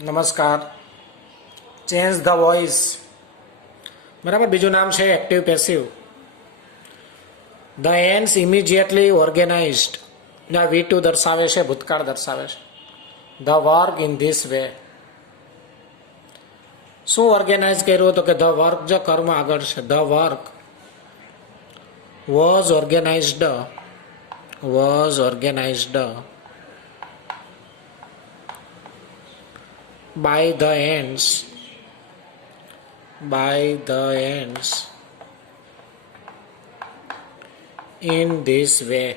નમસ્કાર. Change the voice. બરાબર. બીજું નામ છે active passive. The ends immediately organised. ના V2 દર્શાવે છે, ભૂતકાળ દર્શાવે છે. The work in this way. શું ઓર્ગેનાઇઝ કર્યું તો કે ધ વર્ક, જો કર્મ આગળ છે. The work was organised by the ends in this way.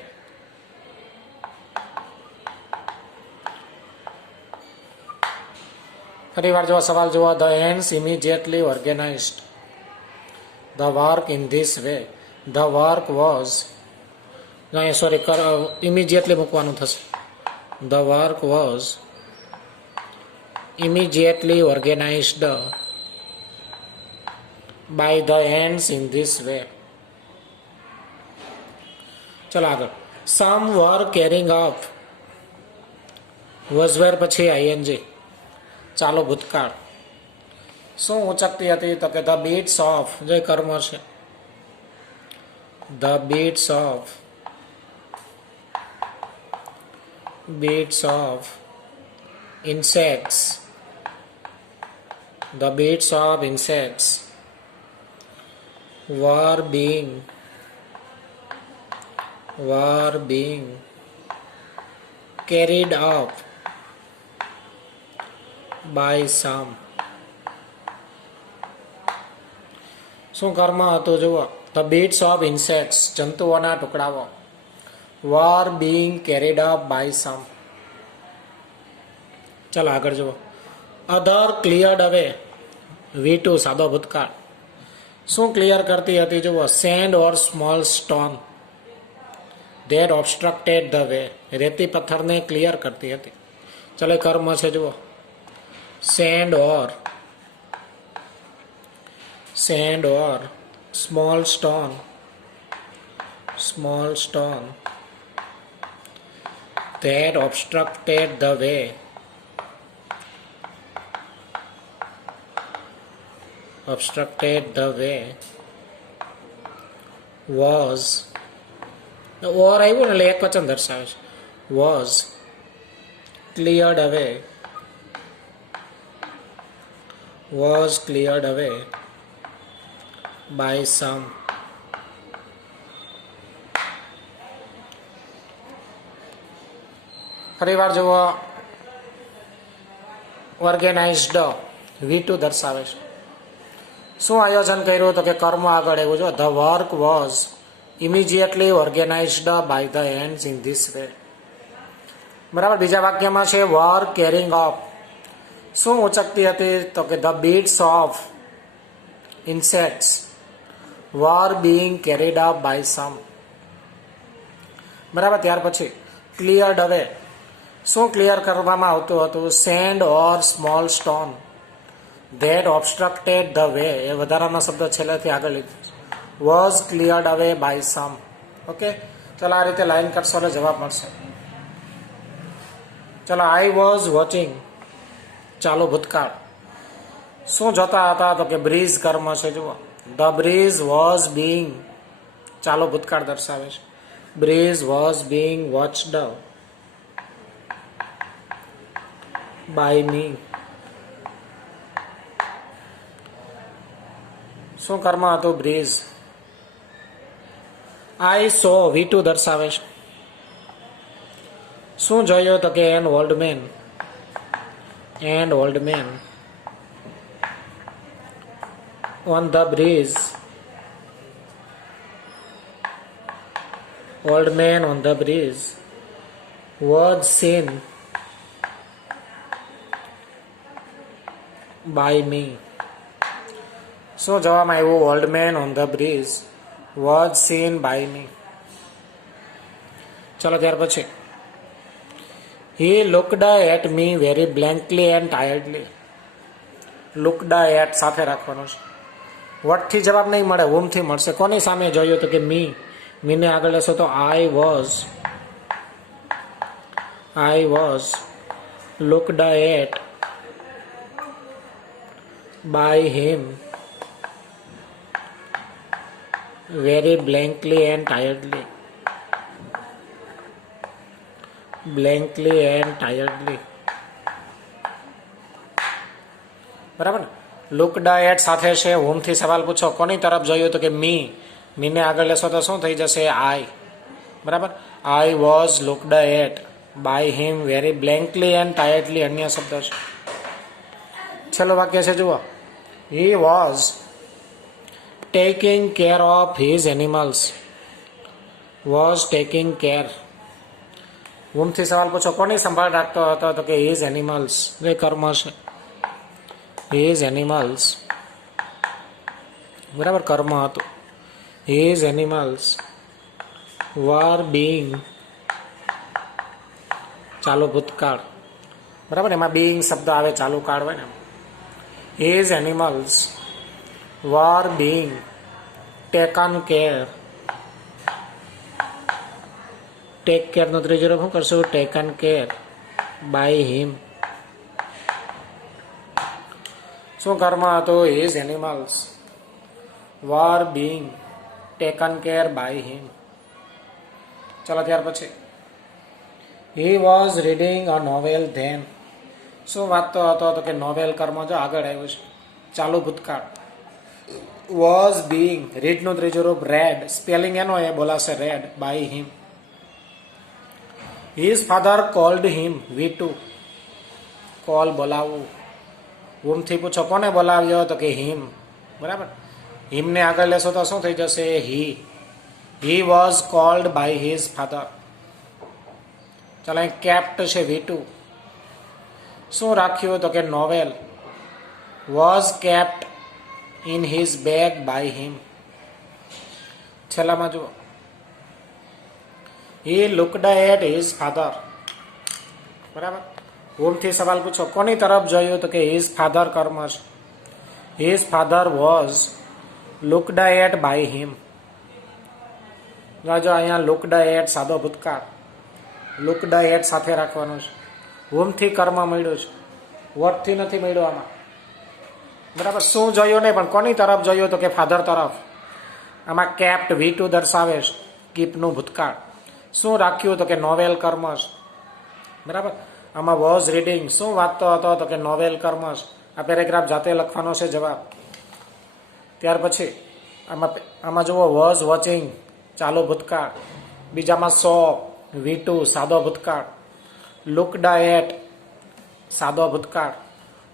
ફરી વાર જો સવાલ જુઓ. The ends immediately organized the work in this way. The work was, sorry, immediately મૂકવાનું થશે. The work was immediately organized by the ends in this way. ચલો આગળ. some were carrying up, was where પછી ing, ચાલો ભૂતકાળ. શું ઉચકતી હતી તો કે ધ બીટ્સ ઓફ, જે કર્મ છે. The bits of insects. The beats of insects were being carried up by some. શું કર્મ હતું જુઓ. The beats of insects, જંતુઓના ટુકડાઓ, were being carried up by some. ચાલો આગળ જુઓ. અધર ક્લિયર્ડ અવે. V2 સાદો ભૂતકાળ. શું ક્લિયર કરતી હતી જુઓ. Send or small stone that obstructed the way. રેતી પથ્થરને ક્લિયર કરતી હતી. ચાલો એ કર્મ છે જુઓ. Send or small stone that obstructed the way. was, ઓર આવ્યું ને એટલે એક વચન દર્શાવે છે. was cleared away by some. ફરી વાર જુઓ. ઓર્ગેનાઇઝડ V2 દર્શાવે છે. શું આયોજન કર્યું તો કે કર્મ આગળ એવું જો. The work was immediately organized by the ends in this way. બરાબર. બીજા વાક્યમાં છે વર કેરિંગ અપ. શું ઉચકતી હતી તો કે the bits of insects were being carried up by some. બરાબર. ત્યાર પછી ક્લિયર્ડ અવે. શું ક્લિયર કરવામાં આવતું હતું. Sand or small stone that obstructed the way. એ વધારાનો શબ્દ છેલ્લેથી આગળ લીધો છે. Was cleared away by some. Okay. ચલો આ રીતે લાઈન કરશો એટલે જવાબ મળશે. ચલો. આઈ વોઝ વોચિંગ, ચાલો ભૂતકાળ. શું જોતા હતા તો કે બ્રીઝ કર્મ છે જુઓ. ધ બ્રીઝ વોઝ બીઇંગ, ચાલો ભૂતકાળ દર્શાવે છે. Breeze was being watched by me. શું કર્મ હતું. બ્રીઝ. આઈ સો, V2 દર્શાવે છે. શું જોયું તો કે an old man on the bridge. Old man on the bridge was seen by me. શું જોવામાં આવ્યું. Old man on the bridge was seen by me. ચલો ત્યાર પછી. He looked at me very blankly and tiredly. Looked at સાથે રાખવાનું છે. વટથી જવાબ નહીં મળે, વુમથી મળશે. કોની સામે જોયું તો કે મી. મીને આગળ લેશો તો I was looked at by him very blankly and tiredly. Blankly and tiredly. બરાબર ને? લુકડ એટ સાથે છે whom થી સવાલ પૂછો, કોની તરફ જોયું તો કે મીને આગળ લેશો તો શું થઈ જશે? આઈ. બરાબર, I was looked at by him very blankly and tiredly અન્ય શબ્દ છે. છેલ્લું વાક્ય છે જુઓ, he was taking care of his animals. Was taking care. whom થી સવાલ પૂછો, કોની સંભાળ રાખતો હતો તો કે હિઝ એનિમલ્સ. એ કર્મ છે. His animals. બરાબર, કર્મ હતું. હિઝ એનિમલ્સ વર બીંગ, ચાલુ ભૂતકાળ. બરાબર, એમાં બીંગ શબ્દ આવે, ચાલુ કાળ હોય ને. His animals were being taken care. Take care નો ત્રીજો રૂપ શું કરશું? Taken care by him. શું કર્મ હતું? His animals were being taken care by him. ચાલો ત્યાર પછી, he was reading a novel then. શું વાંચતો હતો તો કે નોવેલ. કર્મ જો આગળ આવ્યું છે, ચાલુ ભૂતકાળ. વોઝ બીંગ, રીડ નું ત્રીજું રૂપ રેડ. સ્પેલિંગ એનો એ બોલાશે read by him. His father called him V2. Call, બોલાવવું. whom થી પૂછો, કોને બોલાવ્યો તો કે હિમ. બરાબર, હિમને આગળ લેશો તો શું થઈ જશે? He was called by his father. ચાલો, અહીં કેપ્ટ છે V2. શું રાખ્યું તો કે novel. Was kept in his bag by him. છેલ્લામાં જુઓ, he looked at his father. બરાબર, whom થી સવાલ પૂછો, કોની તરફ જોયું તો કે હિઝ ફાધર. કર્મ છે. His father was looked at by him. જો અહીંયા લુકડ એટ સાદો ભૂતકાળ. લુકડ એટ સાથે રાખવાનું છે. whom થી કર્મ મળ્યું છે, વોટ થી નથી મળ્યું આમાં. બરાબર, શું જોયું નહીં પણ કોની તરફ જોયું તો કે ફાધર તરફ. આમાં કેપ્ટ V2 દર્શાવે છે, કીપનું ભૂતકાળ. શું રાખ્યું તો કે નોવેલ. કર્મ છે. બરાબર, આમાં વોઝ રીડિંગ, શું વાંચતો હતો તો કે નોવેલ. કર્મ છે. આ પેરેગ્રાફ જાતે લખવાનો છે જવાબ. ત્યાર પછી આમાં જુઓ, વોઝ વોચિંગ, ચાલુ ભૂતકાળ. બીજામાં સો V2 સાદો ભૂતકાળ. લુકડ એટ સાદો ભૂતકાળ.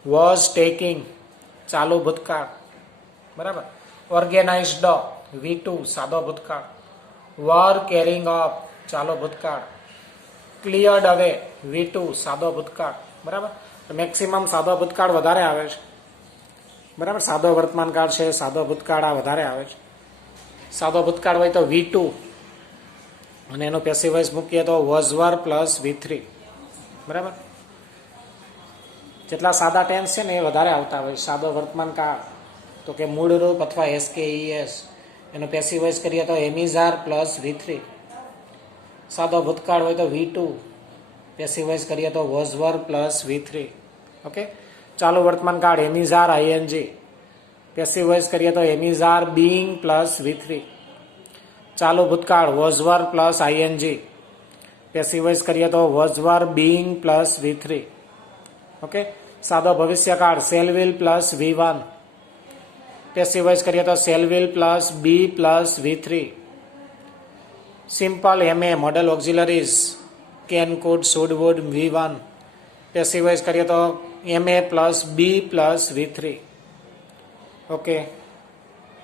વોઝ ટેકિંગ ચાલુ ભૂતકાળ. બરાબર, ઓર્ગેનાઇઝડ V2 સાદો ભૂતકાળ. વર કેરિંગ અપ ચાલુ ભૂતકાળ. ક્લિયર્ડ અવે V2 સાદો ભૂતકાળ. બરાબર, મેક્સિમમ સાદો ભૂતકાળ વધારે આવે છે. બરાબર, સાદો વર્તમાન કાળ છે, સાદો ભૂતકાળ આ વધારે આવે છે. સાદો ભૂતકાળ હોય તો V2 અને એનો પેસિવ વોઇસ મૂકીએ તો વોઝ વર પ્લસ V3. બરાબર, જેટલા સાદા ટેન્સ છે ને એ વધારે આવતા હોય. સાદો વર્તમાન કાળ તો કે મૂળ રૂપ અથવા SKES, એનો પેસિવ વોઇસ કરીએ તો એમિઝાર પ્લસ V3. સાદો ભૂતકાળ હોય તો V2, પેસિવ વોઇસ કરીએ તો was were plus V3. Okay, ચાલુ વર્તમાન કાળ એમિઝાર ING, પેસિવ વોઇસ કરીએ તો એમિઝાર બીઇંગ પ્લસ V3. ચાલુ ભૂતકાળ was were plus ING, passive voice કરીએ તો was were being plus V3. Okay, સાદો ભવિષ્યકાળ shall will plus V1, passive voice કરીએ તો shall will plus B plus V3. Simple MA modal auxiliaries can, could, should, would V1, passive voice કરીએ તો MA plus B plus V3. Okay.